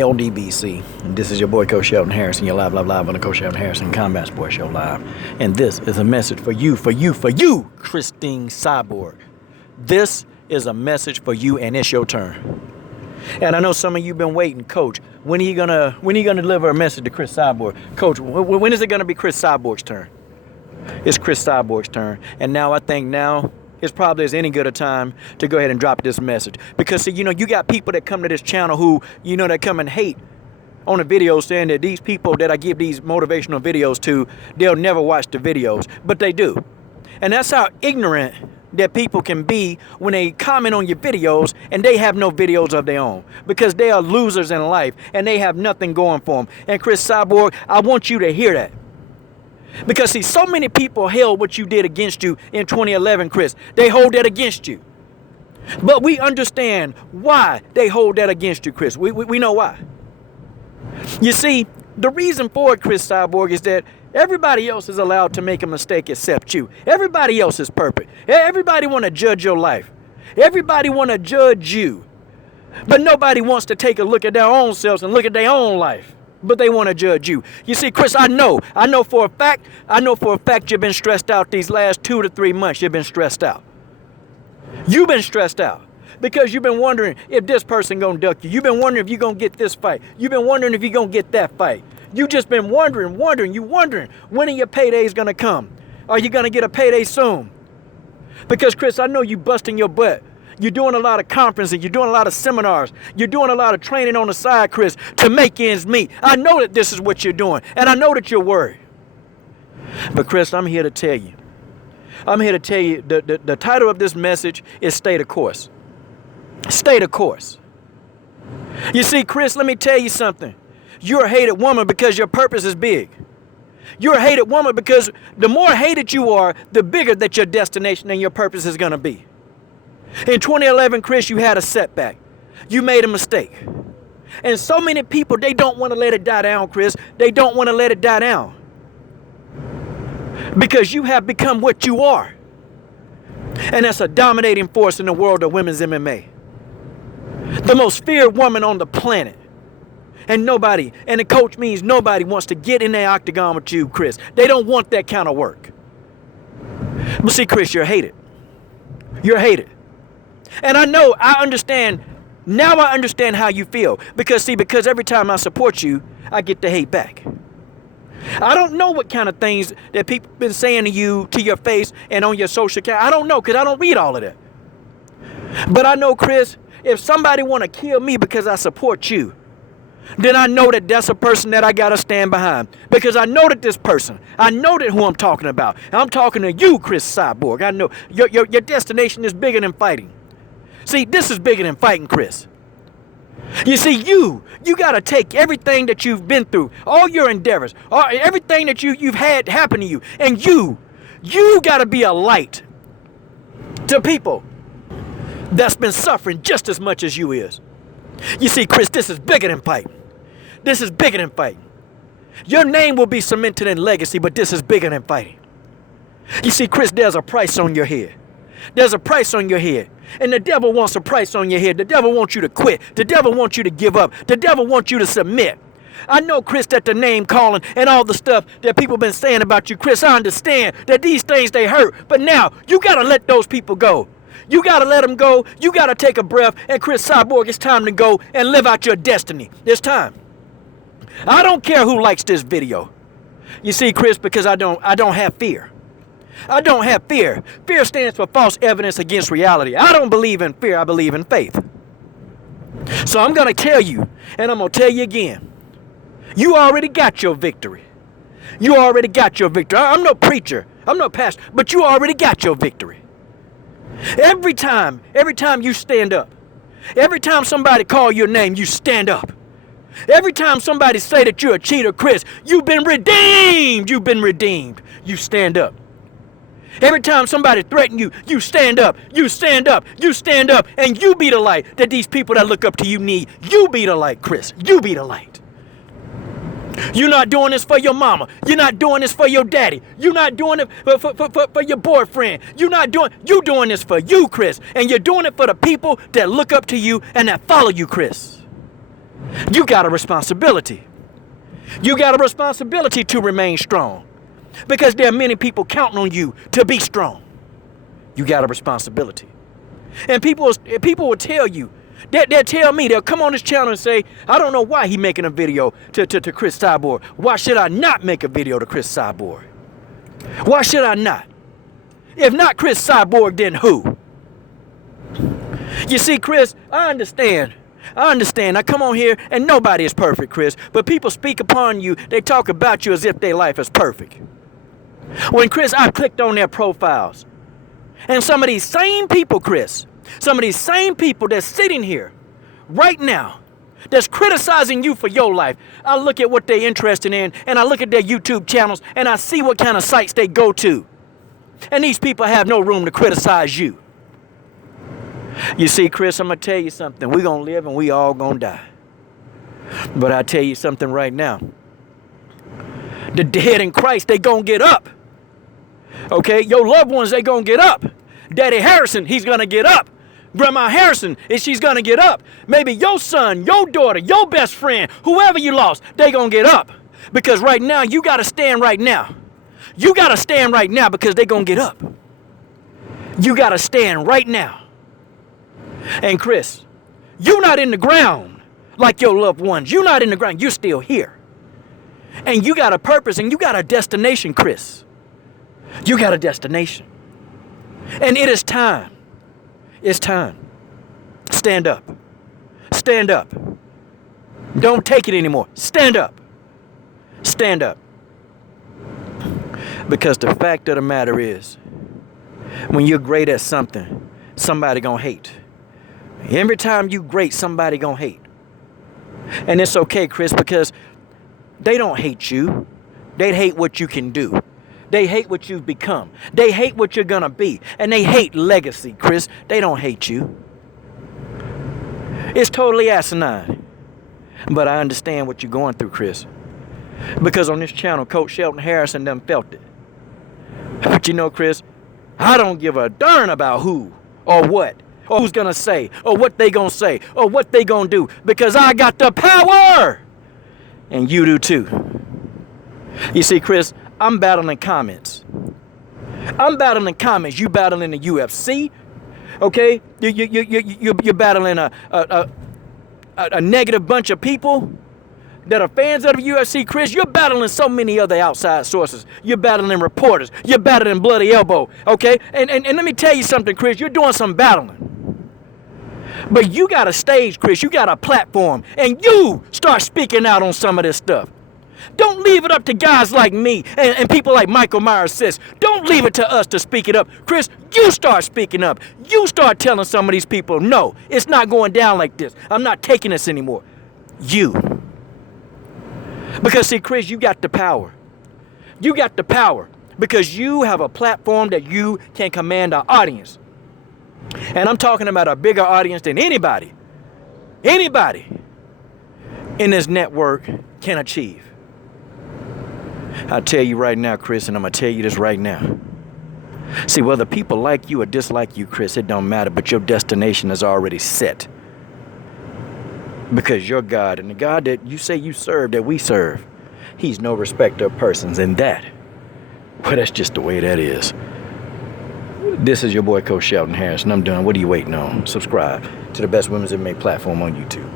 LDBC. And this is your boy Coach Shelton Harrison. You're live on the Coach Shelton Harrison Combat Sports Show Live. And this is a message for you, Christine Cyborg. This is a message for you, and it's your turn. And I know some of you been waiting, Coach. When are you gonna deliver a message to Cris Cyborg? Coach, when is it gonna be Cris Cyborg's turn? It's Cris Cyborg's turn. And now I think now it's probably as any good a time to go ahead and drop this message. Because, see, you got people that come to this channel who, that come and hate on the videos, saying that these people that I give these motivational videos to, they'll never watch the videos. But they do. And that's how ignorant that people can be when they comment on your videos and they have no videos of their own. Because they are losers in life and they have nothing going for them. And Cris Cyborg, I want you to hear that. Because, see, so many people held what you did against you in 2011, Cris. They hold that against you. But we understand why they hold that against you, Cris. We know why. You see, the reason for it, Cris Cyborg, is that everybody else is allowed to make a mistake except you. Everybody else is perfect. Everybody want to judge your life. Everybody want to judge you. But nobody wants to take a look at their own selves and look at their own life. But they want to judge you. You see, Cris, I know for a fact you've been stressed out these last 2 to 3 months. You've been stressed out. You've been stressed out because you've been wondering if this person gonna duck you. You've been wondering if you're gonna get this fight. You've been wondering if you're gonna get that fight. You just been wondering when are your paydays gonna come? Are you gonna get a payday soon? Because, Cris, I know you busting your butt. You're doing a lot of conferences. You're doing a lot of seminars. You're doing a lot of training on the side, Cris, to make ends meet. I know that this is what you're doing, and I know that you're worried. But, Cris, I'm here to tell you. The title of this message is Stay the Course. Stay the course. You see, Cris, let me tell you something. You're a hated woman because your purpose is big. You're a hated woman because the more hated you are, the bigger that your destination and your purpose is going to be. In 2011, Cris, you had a setback. You made a mistake. And so many people, they don't want to let it die down, Cris. They don't want to let it die down. Because you have become what you are. And that's a dominating force in the world of women's MMA. The most feared woman on the planet. And the coach means nobody wants to get in the octagon with you, Cris. They don't want that kind of work. But see, Cris, you're hated. You're hated. And I understand how you feel. Because every time I support you, I get the hate back. I don't know what kind of things that people been saying to you, to your face, and on your social account. I don't know, because I don't read all of that. But I know, Cris, if somebody want to kill me because I support you, then I know that that's a person that I got to stand behind. Because I know that I know that who I'm talking about. And I'm talking to you, Cris Cyborg. I know your destination is bigger than fighting. See, this is bigger than fighting, Cris. You see, you got to take everything that you've been through, all your endeavors, everything that you've had happen to you, and you got to be a light to people that's been suffering just as much as you is. You see, Cris, this is bigger than fighting. This is bigger than fighting. Your name will be cemented in legacy, but this is bigger than fighting. You see, Cris, there's a price on your head. There's a price on your head. And the devil wants a price on your head. The devil wants you to quit. The devil wants you to give up. The devil wants you to submit. I know, Cris, that the name calling and all the stuff that people been saying about you, Cris, I understand that these things, they hurt. But now, you got to let those people go. You got to let them go. You got to take a breath. And Cris Cyborg, it's time to go and live out your destiny. It's time. I don't care who likes this video. You see, Cris, because I don't have fear. I don't have fear. Fear stands for false evidence against reality. I don't believe in fear. I believe in faith. So I'm going to tell you, and I'm going to tell you again. You already got your victory. You already got your victory. I'm no preacher. I'm no pastor. But you already got your victory. Every time you stand up. Every time somebody call your name, you stand up. Every time somebody say that you're a cheater, Cris, you've been redeemed. You've been redeemed. You stand up. Every time somebody threaten you, you stand up, you stand up, you stand up, and you be the light that these people that look up to you need. You be the light, Cris. You be the light. You're not doing this for your mama. You're not doing this for your daddy. You're not doing it for your boyfriend. You doing this for you, Cris. And you're doing it for the people that look up to you and that follow you, Cris. You got a responsibility. You got a responsibility to remain strong. Because there are many people counting on you to be strong. You got a responsibility. And people will tell you, they'll tell me, they'll come on this channel and say, I don't know why he making a video to Cris Cyborg. Why should I not make a video to Cris Cyborg? Why should I not? If not Cris Cyborg, then who? You see, Cris, I understand. I come on here and nobody is perfect, Cris. But people speak upon you, they talk about you as if their life is perfect. When, Cris, I clicked on their profiles, and some of these same people, Cris, some of these same people that's sitting here right now, that's criticizing you for your life, I look at what they're interested in, and I look at their YouTube channels, and I see what kind of sites they go to. And these people have no room to criticize you. You see, Cris, I'm going to tell you something. We're going to live and we all going to die. But I tell you something right now. The dead in Christ, they going to get up. Okay? Your loved ones, they going to get up. Daddy Harrison, he's going to get up. Grandma Harrison, she's going to get up. Maybe your son, your daughter, your best friend, whoever you lost, they going to get up. Because right now, you got to stand right now. You got to stand right now because they going to get up. You got to stand right now. And Cris, you're not in the ground like your loved ones. You're not in the ground. You're still here. And you got a purpose and you got a destination, Cris. You got a destination. And it is time. It's time. Stand up. Stand up. Don't take it anymore. Stand up. Stand up. Because the fact of the matter is, when you're great at something, somebody gonna hate. Every time you great, somebody gonna hate. And it's okay, Cris, because they don't hate you. They hate what you can do. They hate what you've become. They hate what you're gonna be. And they hate legacy, Cris. They don't hate you. It's totally asinine. But I understand what you're going through, Cris. Because on this channel, Coach Shelton Harrison done felt it. But you know, Cris, I don't give a darn about who or what, or who's gonna say, or what they gonna say, or what they gonna do, because I got the power, and you do too. You see, Cris, I'm battling comments. I'm battling comments. You battling the UFC, okay? You're battling a negative bunch of people that are fans of the UFC, Cris. You're battling so many other outside sources. You're battling reporters. You're battling Bloody Elbow, okay? And let me tell you something, Cris. You're doing some battling. But you got a stage, Cris. You got a platform. And you start speaking out on some of this stuff. Don't leave it up to guys like me and people like Michael Myers says. Don't leave it to us to speak it up. Cris, you start speaking up. You start telling some of these people, no, it's not going down like this. I'm not taking this anymore. You. Because, see, Cris, you got the power. You got the power because you have a platform that you can command an audience. And I'm talking about a bigger audience than anybody in this network can achieve. I'll tell you right now, Cris, and I'm going to tell you this right now. See, whether people like you or dislike you, Cris, it don't matter, but your destination is already set. Because your God, and the God that you say you serve, that we serve, he's no respecter of persons. And that, well, that's just the way that is. This is your boy, Coach Shelton Harris, and I'm done. What are you waiting on? Subscribe to the Best Women's MMA platform on YouTube.